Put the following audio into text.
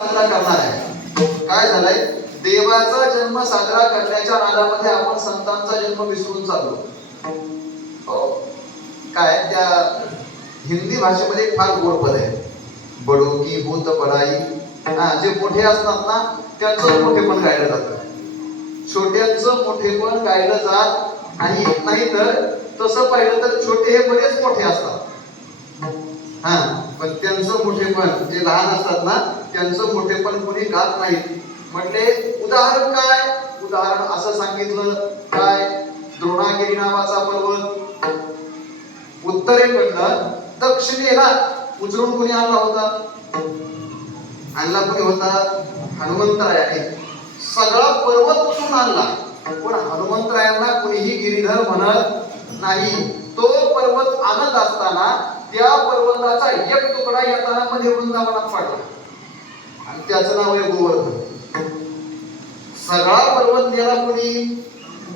साजरा करणार आहे. काय झालंय, देवाचा जन्म साजरा करण्याच्या नादामध्ये आपण संतांचा जन्म विसरून चाललो. हो, काय त्या हिंदी भाषेमध्ये फार गोड पद आहे, बडो की भूत बडाई. जे मोठे असतात ना त्यांचं मोठेपण गायलं जातं, छोट्यांचं मोठेपण गायलं जात नाही. तर तसं पाहिलं तर छोटे हे बरेच मोठे असतात. पण त्यांचं मोठेपण, जे लहान असतात ना त्यांचं मोठेपण कोणी गात नाही. म्हटले उदाहरण काय, उदाहरण असं सांगितलं काय, द्रोणागिरी नावाचा पर्वत उत्तरेकडनं दक्षिणेला उचलून कोणी आणला होता, कोणी होता, हनुमंतरायाने सगळा पर्वत उचलून आणला. पण हनुमंतरायांना कोणीही गिरीधर म्हणत नाही. तो पर्वत आणत असताना त्या पर्वताचा एक तुकडा येताना मध्ये वृंदावनात पडला आणि त्याचं नाव आहे गोवर्धन. सगळा पर्वत नेला कोणी,